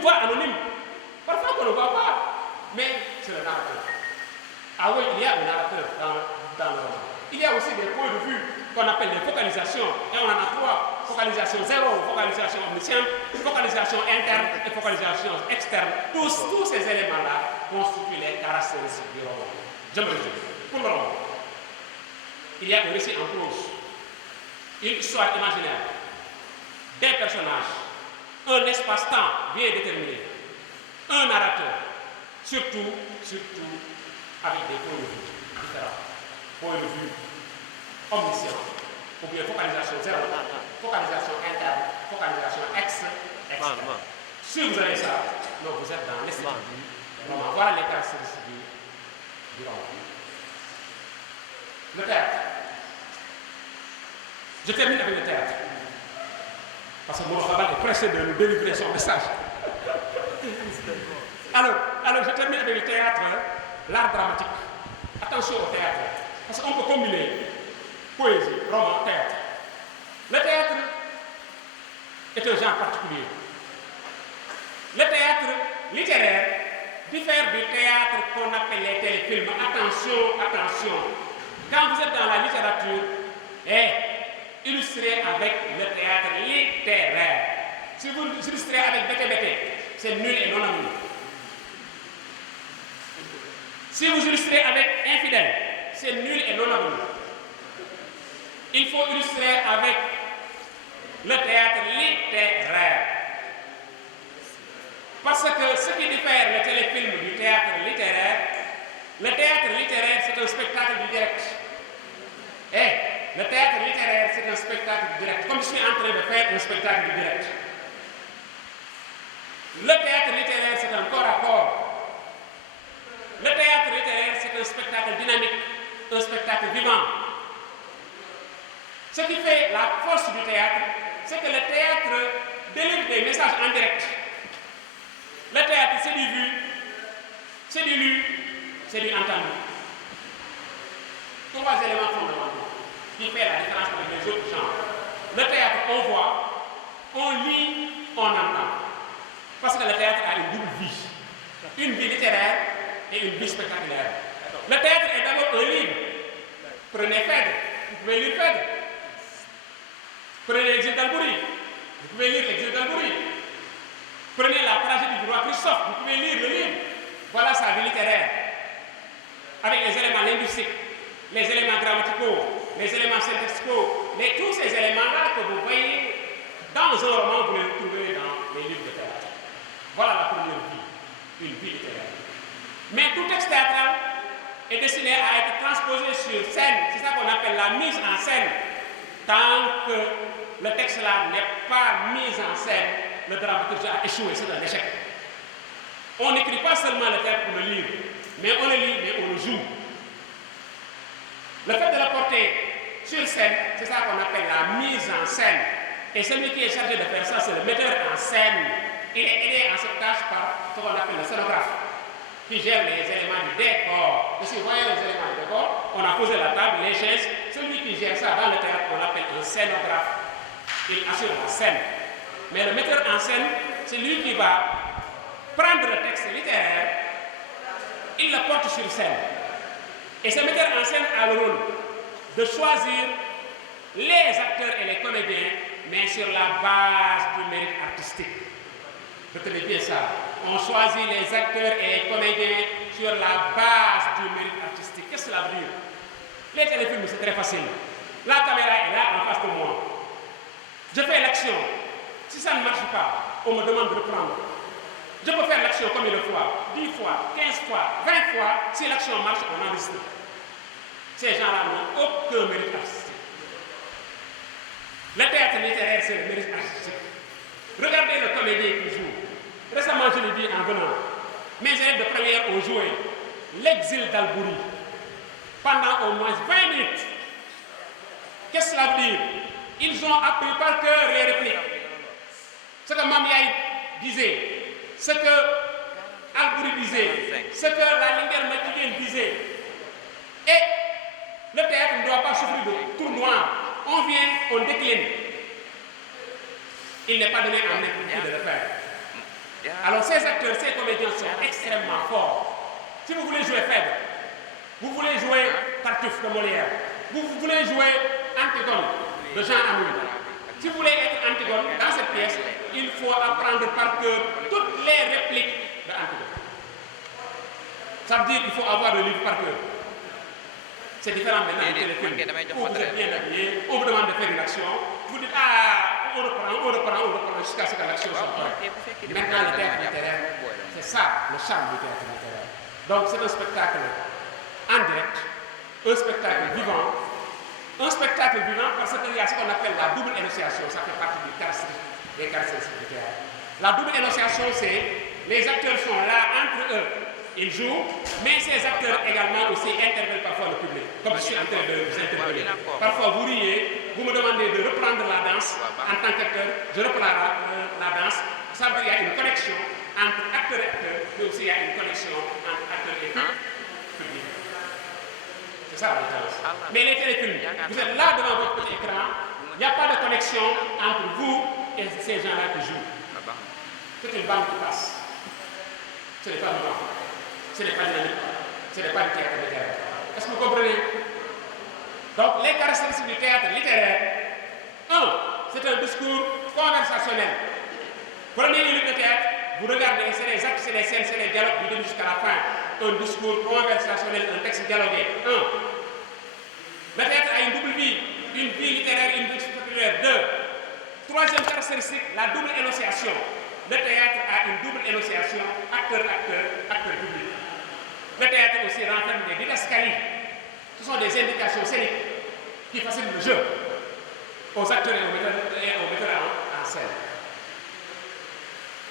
une voix anonyme, parfois qu'on ne voit pas, mais c'est le narrateur. Ah oui, il y a un narrateur dans le roman. Il y a aussi des points de vue qu'on appelle des focalisations, et on en a 3, focalisation zéro, focalisation omnisciente, focalisation interne et focalisation externe. Tous ces éléments-là constituent les caractéristiques du roman. Je me résume. Pour le roman, il y a un récit en prose, une histoire imaginaire, des personnages, un espace-temps bien déterminé, un narrateur, surtout avec des points de vue différents. Point de vue omniscient, ou bien focalisation zéro, focalisation interne, focalisation externe. Si vous avez ça, donc vous êtes dans l'esthétique du roman. Voilà les caractéristiques du roman. Le théâtre. Je termine avec le théâtre. Parce que mon travail est pressé de nous délivrer son message. Alors, je termine avec le théâtre, l'art dramatique. Attention au théâtre. Parce qu'on peut combiner poésie, roman, théâtre. Le théâtre est un genre particulier. Le théâtre littéraire diffère du théâtre qu'on appelle les téléfilms. Attention. Quand vous êtes dans la littérature, illustrez avec le théâtre littéraire. Si vous illustrez avec BTBT, c'est nul et non avenu. Si vous illustrez avec infidèle, c'est nul et non avenu. Il faut illustrer avec le théâtre littéraire. Parce que ce qui diffère le téléfilm du théâtre littéraire, c'est un spectacle du direct. Le théâtre littéraire, c'est un spectacle direct. Comme je suis en train de faire un spectacle direct. Le théâtre littéraire, c'est un corps à corps. Le théâtre littéraire, c'est un spectacle dynamique, un spectacle vivant. Ce qui fait la force du théâtre, c'est que le théâtre délivre des messages en direct. Le théâtre, c'est du vu, c'est du lu, c'est du entendu. 3 éléments fondamentaux qui font la différence avec les autres genres. Le théâtre, on voit, on lit, on entend. Parce que le théâtre a une double vie. Une vie littéraire et une vie spectaculaire. Le théâtre est d'abord un livre. Prenez Phèdre, vous pouvez lire Phèdre. Prenez l'exil d'Albouri, vous pouvez lire l'exil d'Albouri. Prenez la tragédie du roi Christophe, vous pouvez lire le livre. Voilà sa vie littéraire. Avec les éléments linguistiques, les éléments grammaticaux, les éléments syntaxicaux, mais tous ces éléments-là que vous voyez dans un roman, vous les trouvez dans les livres de théâtre. Voilà la première vie, une vie littéraire. Mais tout texte théâtral est destiné à être transposé sur scène. C'est ça qu'on appelle la mise en scène. Tant que le texte-là n'est pas mis en scène, le dramaturge a échoué, c'est un échec. On n'écrit pas seulement le texte pour le lire, mais on le lit, mais on le joue. Le fait de le porter sur scène, c'est ça qu'on appelle la mise en scène. Et celui qui est chargé de faire ça, c'est le metteur en scène. Il est aidé en cette tâche par ce qu'on appelle le scénographe, qui gère les éléments du décor. Et si vous voyez les éléments du décor, on a posé la table, les chaises. Celui qui gère ça dans le théâtre, on l'appelle un scénographe. Il assure la scène. Mais le metteur en scène, c'est lui qui va prendre le texte littéraire, il le porte sur scène. Et ce metteur en scène a le rôle de choisir les acteurs et les comédiens, mais sur la base du mérite artistique. Retenez bien ça. On choisit les acteurs et les comédiens sur la base du mérite artistique. Qu'est-ce que cela veut dire? Les téléfilms, c'est très facile. La caméra est là en face de moi. Je fais l'action. Si ça ne marche pas, on me demande de reprendre. Je peux faire l'action combien de fois? 10 fois, 15 fois, 20 fois. Si l'action marche, on enregistre. Ces gens-là n'ont aucun mérite artistique. Le théâtre littéraire, c'est le mérite artistique. Regardez le comédien qui joue. Récemment, je l'ai dit en venant. Mes élèves de première ont joué l'exil d'Albouri pendant au moins 20 minutes. Qu'est-ce que cela veut dire? Ils ont appris par cœur les répliques. Ce que Mamiaï disait, ce que Albouri disait, ce que la Linguère Matiguène disait. Et le théâtre ne doit pas souffrir de trou noir. On vient, on décline. Il n'est pas donné à n'importe qui de le faire. Alors ces acteurs, ces comédiens sont extrêmement forts. Si vous voulez jouer Phèdre, vous voulez jouer Tartuffe de Molière, vous voulez jouer Antigone de Jean Amour. Si vous voulez être Antigone dans cette pièce, il faut apprendre par cœur toutes les répliques de Antigone. Ça veut dire qu'il faut avoir le livre par cœur. C'est différent maintenant du téléfilm. Où vous êtes bien habillé, on vous demande de faire une action, vous dites on reprend jusqu'à ce que l'action soit prête. Maintenant le théâtre littéraire, c'est ça le charme du théâtre littéraire. Donc c'est un spectacle en direct, un spectacle vivant parce qu'il y a ce qu'on appelle la double énonciation, ça fait partie des caractéristiques du théâtre. La double énonciation, c'est les acteurs sont là entre eux. Ils jouent, mais ces acteurs également aussi interpellent parfois le public, comme je suis en train de vous interpeller. Parfois vous riez, vous me demandez de reprendre la danse en tant qu'acteur, je reprends la danse. Ça veut dire qu'il y a une connexion entre acteur et acteur, mais aussi il y a une connexion entre acteur et public. C'est ça la danse. Mais les téléfilms, vous êtes là devant votre petit écran, il n'y a pas de connexion entre vous et ces gens-là qui jouent. C'est une bande qui passe. Ce n'est pas vivant. Ce n'est pas dynamique, ce n'est pas du théâtre littéraire. Est-ce que vous comprenez? Donc, les caractéristiques du théâtre littéraire, c'est un discours conversationnel. Prenez une livre de théâtre, vous regardez, c'est les actes, c'est les scènes, c'est les dialogues du début jusqu'à la fin. Un discours conversationnel, un texte dialogué. Le théâtre a une double vie, une vie littéraire, une vie spectaculaire. 2. Troisième caractéristique, la double énonciation. Le théâtre a une double énonciation, acteur-acteur, acteur-public. Le théâtre aussi renferme des didascalies. Ce sont des indications scéniques qui facilitent le jeu aux acteurs et aux metteurs en scène.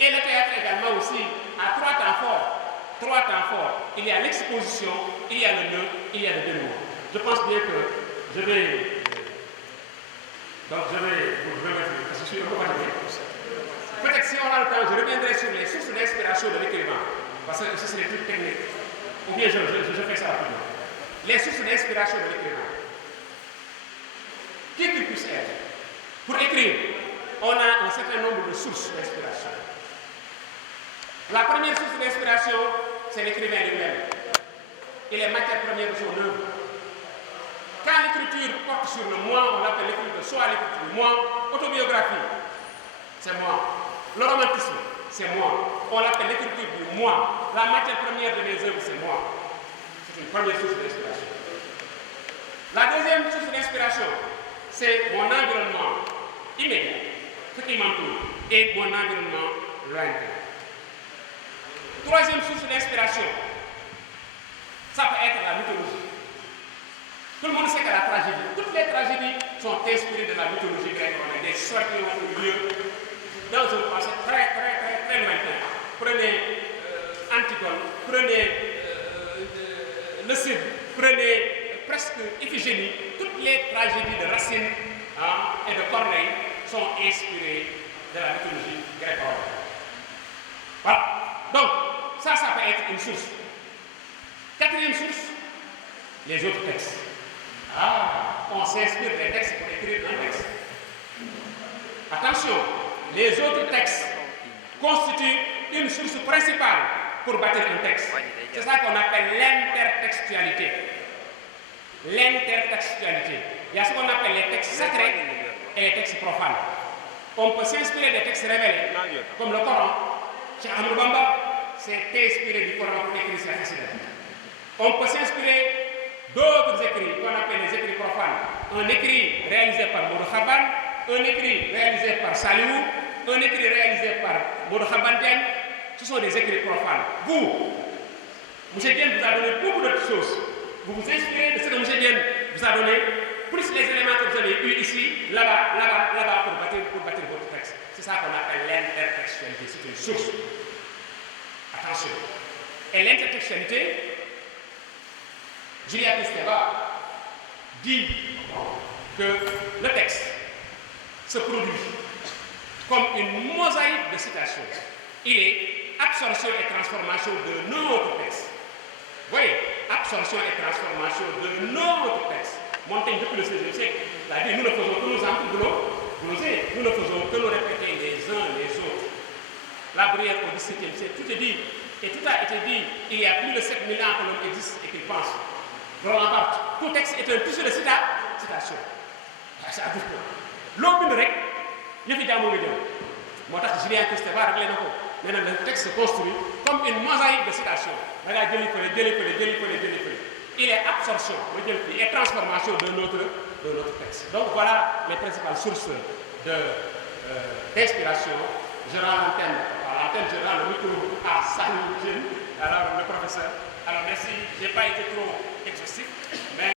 Et le théâtre également aussi a 3 temps forts. Il y a l'exposition, il y a le nœud, il y a le dénouement. Je pense bien que je vais vous remettre, parce que je suis un peu fatigué. Peut-être si on a le temps, je reviendrai sur les sources d'inspiration de l'écrivain, parce que ce sont des trucs techniques. Ou bien je fais ça rapidement. Les sources d'inspiration de l'écrivain. Qui qu'il puisse être. Pour écrire, on a un certain nombre de sources d'inspiration. La première source d'inspiration, c'est l'écrivain lui-même. Il est matière première de son œuvre. Quand l'écriture porte sur le moi, on l'appelle l'écriture de soi, l'écriture du moi. Autobiographie, c'est moi. Le romantisme, c'est moi. On l'appelle l'écriture du moi. La matière première de mes œuvres, c'est moi. C'est une première source d'inspiration. La deuxième source d'inspiration, c'est mon environnement immédiat, ce qui m'entoure, et mon environnement lointain. Troisième source d'inspiration, ça peut être la mythologie. Tout le monde sait que la tragédie, toutes les tragédies sont inspirées de la mythologie grecque, des histoires qui ont eu lieu dans un passé très lointain. Prenez Antigone, prenez le Cid, prenez presque Iphigénie, toutes les tragédies de Racine et de Corneille sont inspirées de la mythologie grecque-romaine. Voilà. Donc, ça peut être une source. Quatrième source, les autres textes. On s'inspire des textes pour écrire un texte. Attention, les autres textes constituent une source principale pour bâtir un texte. C'est ça qu'on appelle l'intertextualité. L'intertextualité. Il y a ce qu'on appelle les textes sacrés et les textes profanes. On peut s'inspirer des textes révélés, comme le Coran. Cheikh Ahmadou Bamba s'est inspiré du Coran pour écrire ses chassidas. On peut s'inspirer d'autres écrits qu'on appelle les écrits profanes. Un écrit réalisé par Modou Khaban, un écrit réalisé par Saliou, un écrit réalisé par Modou Khaban Diagne. Ce sont des écrits profanes. Vous, M. Diagne vous a donné beaucoup d'autres choses. Vous vous inspirez de ce que M. Diagne vous a donné, plus les éléments que vous avez eus ici, là-bas, pour bâtir votre texte. C'est ça qu'on appelle l'intertextualité. C'est une source. Attention. Et l'intertextualité, Julia Kristeva dit que le texte se produit comme une mosaïque de citations. Il est absorption et transformation de notre texte. Vous voyez, absorption et transformation de notre texte. Montaigne depuis le XVIe siècle a dit, nous ne faisons que nous employer, nous ne faisons que nous répéter les uns les autres. la bruyère au XVIIe siècle, tout est dit. Et tout a été dit il y a plus de 7000 ans que l'homme existe et qu'il pense. Roland Barthes, tout texte est un tissu de citation. Ça a dit que l'homme bind rek yëfi jaamu nga jëm moo tax Julien Kristeva réglé na ko nee na le texte se construit comme une mosaïque de citations da ngaa jëli fële. Il est absorption ma jël fii et transformation d'un autre texte. Donc voilà les principales sources d'inspiration. Je rends l'antenne, je rends le micro à Sani Diène, alors le professeur. Alors merci, je n'ai pas été trop exhaustif, mais